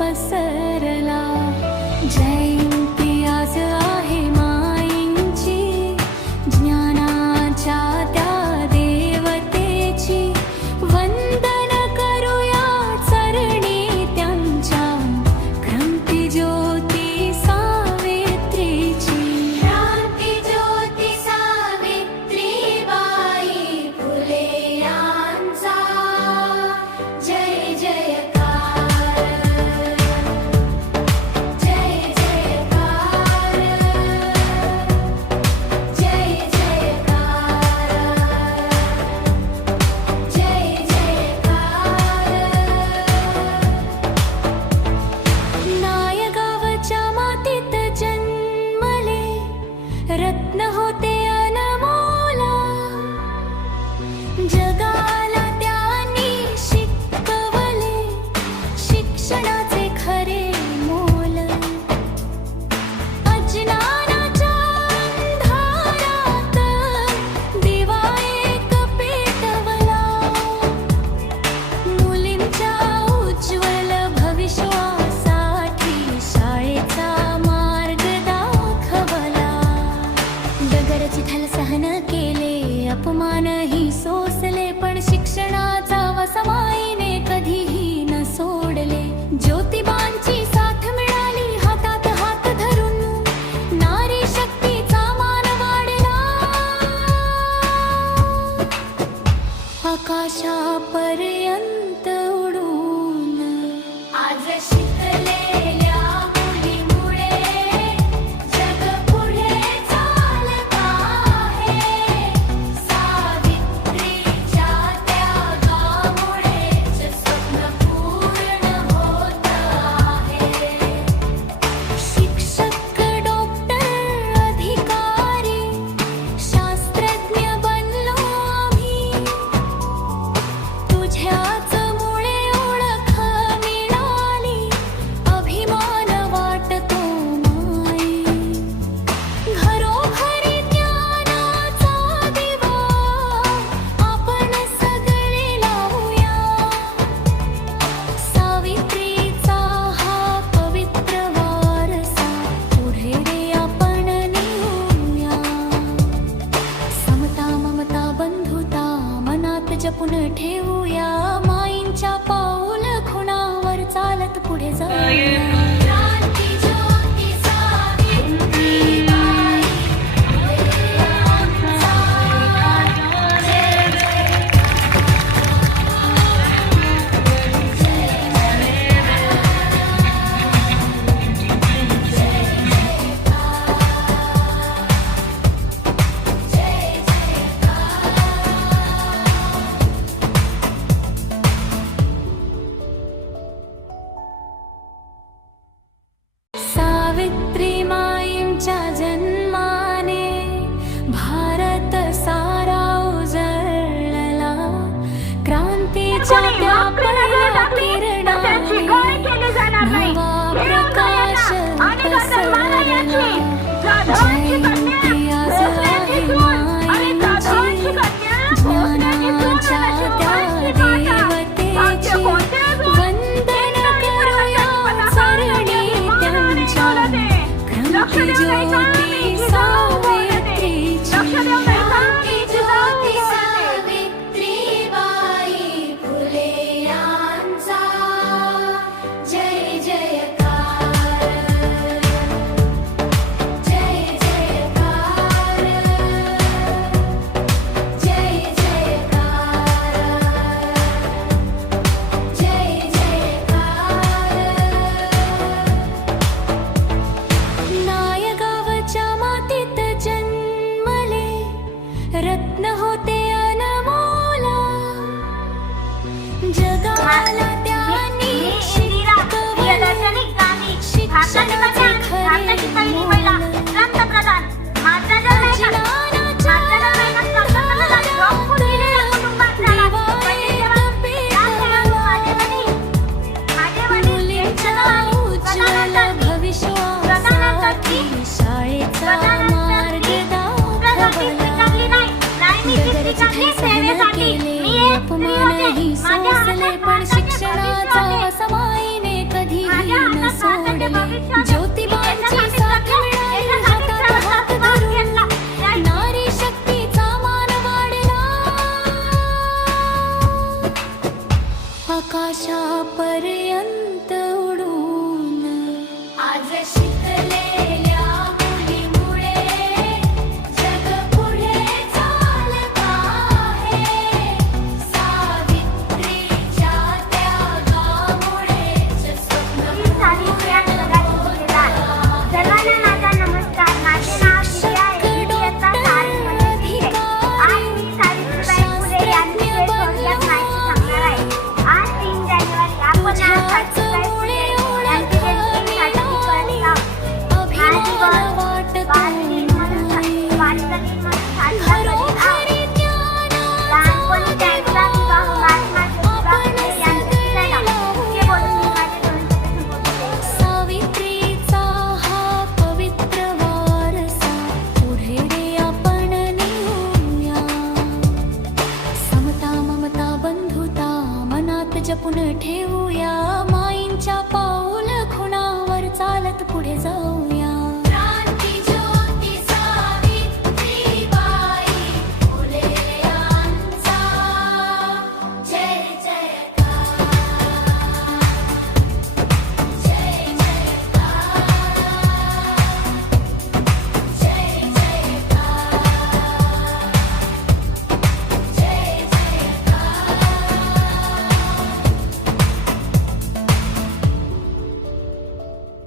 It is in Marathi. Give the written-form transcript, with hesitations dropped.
पसरला. जयंती आज आहे माईंची, ज्ञानाच्या त्या देवतेची. वंदन करूया चरणी त्यांच्या, क्रांती ज्योती सावित्रीची. क्रांती ज्योती सावित्रीबाई फुले यांचा जय जयकार. जय जयकार. जय जयकार. जय जयकार. नायगावच्या मातीत जन्मले, रत्न होते अनमोल. जगाला त्यांनी शिकवले, शिक्षणाचे खरे मोल. अज्ञानाच्या अंधारात दिवा एक पेटवला. मुलींच्या उज्ज्वल भविष्यासाठी शाळेचा मार्ग दाखवला. डगरची ढाल सहन केले, अपमानही सोसले, पण शिक्षणाचा वसमाईने कधीही न सोडले. ज्योतिबांची साथ मिळाली, हातात हात धरून नारी शक्तीचा मान वाढला. आकाशापर्यंत उडून आज शिकलेल्या मुलीमुळे जग पुढे चालत आहे. सावित्रीच्या त्यागामुळेच स्वप्न पूर्ण होत आहे. शिक्षक, डॉक्टर, अधिकारी, शास्त्रज्ञ बनलो आम्ही. तुझ्याच मुळे ओळख मिळाली, अभिमान वाटतो माई. घरोघरी ज्ञानाचा दिवा आपण सगळे लावूया. सावित्रीचा हा पवित्र वारसा पुढे रे आपण नेऊया. समता, ममता, बंधुता मनात जपून ठेवूया. माईंच्या पाऊल खुणावर चालत पुढे जाऊया. क्रांती ज्योती सावित्रीबाई फुले यांचा जय सावित्री माईंच्या जन्माने भारत सारा उजळला. क्रांतीच्या त्या पहिल्या किरणाने नवा प्रकाश पसरला. जयंती आज आहे माईंची, ज्ञानाच्या त्या देवतेची. वंदन करूया चरणी त्यांच्या, क्रांती ज्योती सावित्रीची. क्रांती ज्योती सावित्रीबाई फुले यांचा जय जयकार. जय जयकार. जय जयकार. जय जयकार. नायगावच्या मातीत जन्मले, रत्न होते अनमोल. जगाला त्यांनी शिकवले, शिक्षणाचे खरे मोल.